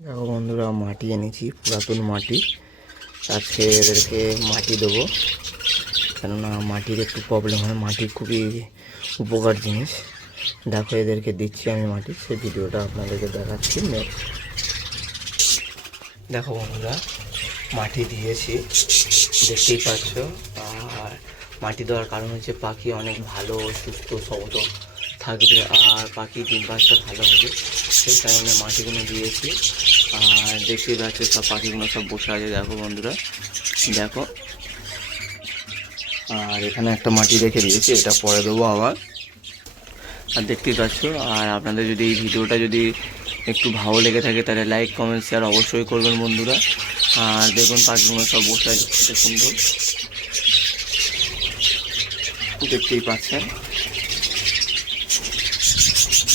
দেখো বন্ধুরা, মাটি এনেছি, পুরাতন মাটি। আজকে এদেরকে মাটি দেবো, কেননা মাটির একটু প্রবলেম হয়। মাটি খুবই উপকার জিনিস। দেখো এদেরকে দিচ্ছি আমি মাটি, সেই ভিডিওটা আপনাদেরকে দেখাচ্ছি নেক্সট। দেখো বন্ধুরা, মাটি দিয়েছি, দেখতেই পাচ্ছ। আর মাটি দেওয়ার কারণ হচ্ছে পাখি অনেক ভালো সুস্থ সবল থাকবে, আর পাখি ডিম বাচ্চা ভালো হবে, সেই কারণে মাটিগুলো দিয়েছি। আর দেখতেই পাচ্ছ সব পাখিগুলো সব বসে আছে। দেখো বন্ধুরা, দেখো। আর এখানে একটা মাটি রেখে দিয়েছি, এটা পরে দেবো আবার। আর দেখতেই পাচ্ছ। আর আপনাদের যদি এই ভিডিওটা যদি একটু ভালো লেগে থাকে তাহলে লাইক কমেন্ট শেয়ার অবশ্যই করবেন বন্ধুরা। আর দেখুন পাখিগুলো সব বসে আছে, কত সুন্দর দেখতেই পাচ্ছেন।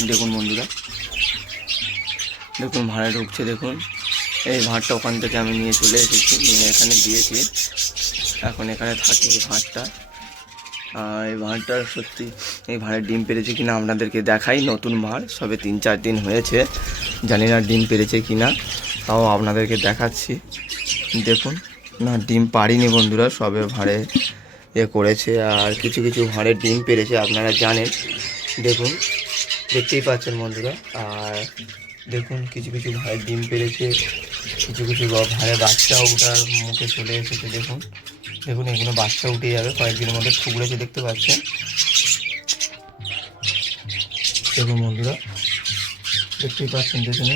দেখুন বন্ধুরা, দেখুন ভাড়া ঢুকছে। দেখুন এই ভাঁড়টা ওখান থেকে আমি নিয়ে চলে এসেছি, নিয়ে এখানে দিয়েছি। এখন এখানে থাকি এই ভাঁড়টা। আর এই ভাঁড়টা সত্যি এই ভাঁড়ের ডিম পেরেছে কিনা আপনাদেরকে দেখাই। নতুন ভাঁড়, সবে 3-4 দিন হয়েছে, জানি না ডিম পেরেছে কিনা, তাও আপনাদেরকে দেখাচ্ছি। দেখুন, না ডিম পারিনি বন্ধুরা, সবে ভাঁড়ে করেছে। আর কিছু কিছু ভাঁড়ে ডিম পেরেছে, আপনারা জানেন। দেখুন, দেখতেই পাচ্ছেন বন্ধুরা। আর দেখুন কিছু কিছু ভাঁড়ে ডিম পেরেছে, কিছু কিছু ভাঁড়ে বাচ্চা ওঠার মুখে চলে এসেছে। দেখুন দেখুন, এগুলো বাচ্চা উঠে যাবে কয়েকদিনের মধ্যে, ঠুকরেছে, দেখতে পাচ্ছেন। দেখুন বন্ধুরা, দেখতেই পাচ্ছেন। দেখুন।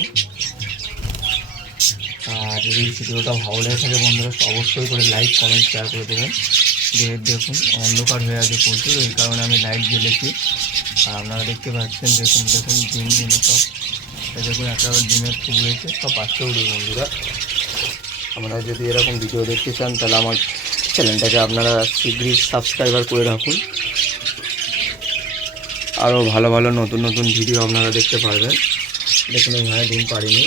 আর যদি ভিডিওটা ভালো লেগে থাকে বন্ধুরা, অবশ্যই করে লাইক কমেন্ট শেয়ার করে দেবেন। দেখুন অন্ধকার হয়ে আছে প্রচুর, এই কারণে আমি লাইট জ্বেলেছি। আর আপনারা দেখতে পাচ্ছেন। দেখুন দেখুন ডিম সব, দেখুন একটা ডিমের খুব রয়েছে, সব বাচ্চা উঠবে বন্ধুরা। আপনারা যদি এরকম ভিডিও দেখতে চান তাহলে আমার চ্যানেলটাকে আপনারা শীঘ্রই সাবস্ক্রাইবার করে রাখুন। আরও ভালো ভালো নতুন নতুন ভিডিও আপনারা দেখতে পারবেন। দেখুন এই ভাড়ে ডিম পারিনি,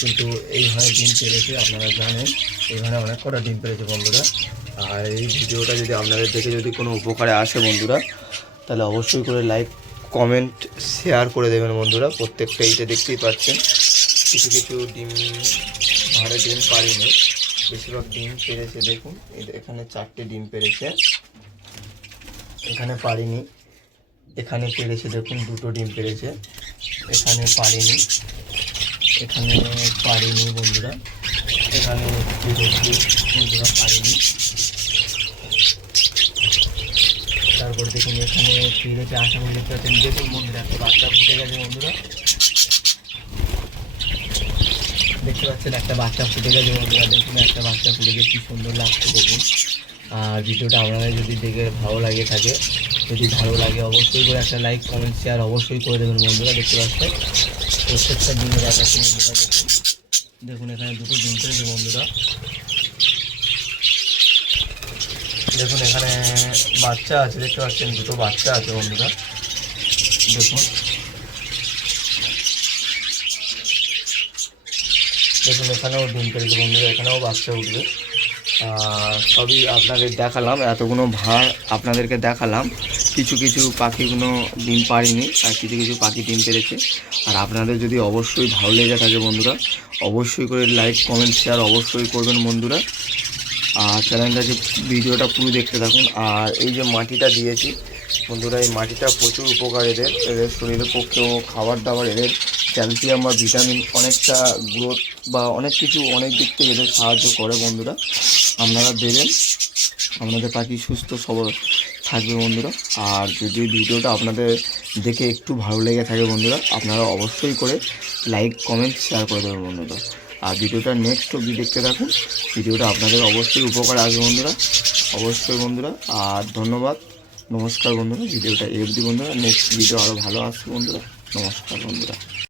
কিন্তু এই ভাড়ে ডিম পেরেছে, আপনারা জানেন। এই ভাড়ে অনেক কটা ডিম পেরেছে বন্ধুরা। আর এই ভিডিওটা যদি আপনাদের দেখে যদি কোনো উপকারে আসে বন্ধুরা, তাহলে অবশ্যই করে লাইক কমেন্ট শেয়ার করে দেবেন বন্ধুরা। প্রত্যেকটা এইটা দেখতেই পাচ্ছেন, কিছু কিছু ডিম ভাড়ে ডিম পারিনি, বেশিরভাগ ডিম পেরেছে। দেখুন এখানে 4টে ডিম পেরেছে, এখানে পারিনি, এখানে পেরেছে। দেখুন 2টো ডিম পেরেছে, এখানে পারিনি, এখানে পারিনি বন্ধুরা, এখানে পেরেছি বন্ধুরা, পারিনি। তারপর দেখুন এখানে পেরেছে, আশা করি দেখতে পাচ্ছেন। দেখুন বন্ধুরা, একটা বাচ্চা ফুটে গেছে বন্ধুরা, দেখতে পাচ্ছেন একটা বাচ্চা ফুটে গেছে বন্ধুরা। দেখুন একটা বাচ্চা ফুটে গেছে, কী সুন্দর লাগছে দেখুন। আর ভিডিওটা আপনাদের যদি দেখে ভালো লাগে থাকে, যদি ভালো লাগে অবশ্যই করে একটা লাইক কমেন্ট শেয়ার অবশ্যই করে দেবেন বন্ধুরা। দেখতে পাচ্ছেন প্রত্যেকটা ডিমের দেখাচ্ছে বন্ধুরা। দেখুন এখানে 2টো ডিম পেরেছে বন্ধুরা। দেখুন এখানে বাচ্চা আছে, দেখতে পাচ্ছেন 2টো বাচ্চা আছে বন্ধুরা। দেখুন দেখুন এখানেও ডিম পেরেছে বন্ধুরা, এখানেও বাচ্চা উঠবে। সবই আপনাদের দেখালাম, এতগুলো ভাঁড় আপনাদেরকে দেখালাম। কিছু কিছু পাখিগুলো ডিম পারিনি, আর কিছু কিছু পাখি ডিম পেরেছে। আর আপনাদের যদি অবশ্যই ভালো লেগে থাকে বন্ধুরা, অবশ্যই করে লাইক কমেন্ট শেয়ার অবশ্যই করবেন বন্ধুরা। আর চ্যানেলটাকে ভিডিওটা পুরো দেখতে থাকুন। আর এই যে মাটিটা দিয়েছি বন্ধুরা, এই মাটিটা প্রচুর উপকার এদের শরীরের পক্ষেও, খাবার দাবার এদের ক্যালসিয়াম বা ভিটামিন অনেকটা গ্রোথ বা অনেক কিছু অনেক দিক থেকে এদের সাহায্য করে বন্ধুরা। আপনারা দেবেন, আপনাদের পাখি সুস্থ সবল থাকবে বন্ধুরা। আর যদি ভিডিওটা আপনাদের দেখে একটু ভালো লেগে থাকে বন্ধুরা, আপনারা অবশ্যই করে লাইক কমেন্ট শেয়ার করে দেবেন বন্ধুরা। আর ভিডিওটা নেক্সট অবধি দেখতে থাকুন, ভিডিওটা আপনাদের অবশ্যই উপকার আসবে বন্ধুরা, অবশ্যই বন্ধুরা। আর ধন্যবাদ, নমস্কার বন্ধুরা। ভিডিওটা অবধি বন্ধুরা, নেক্সট ভিডিও আরও ভালো আসবে বন্ধুরা। নমস্কার বন্ধুরা।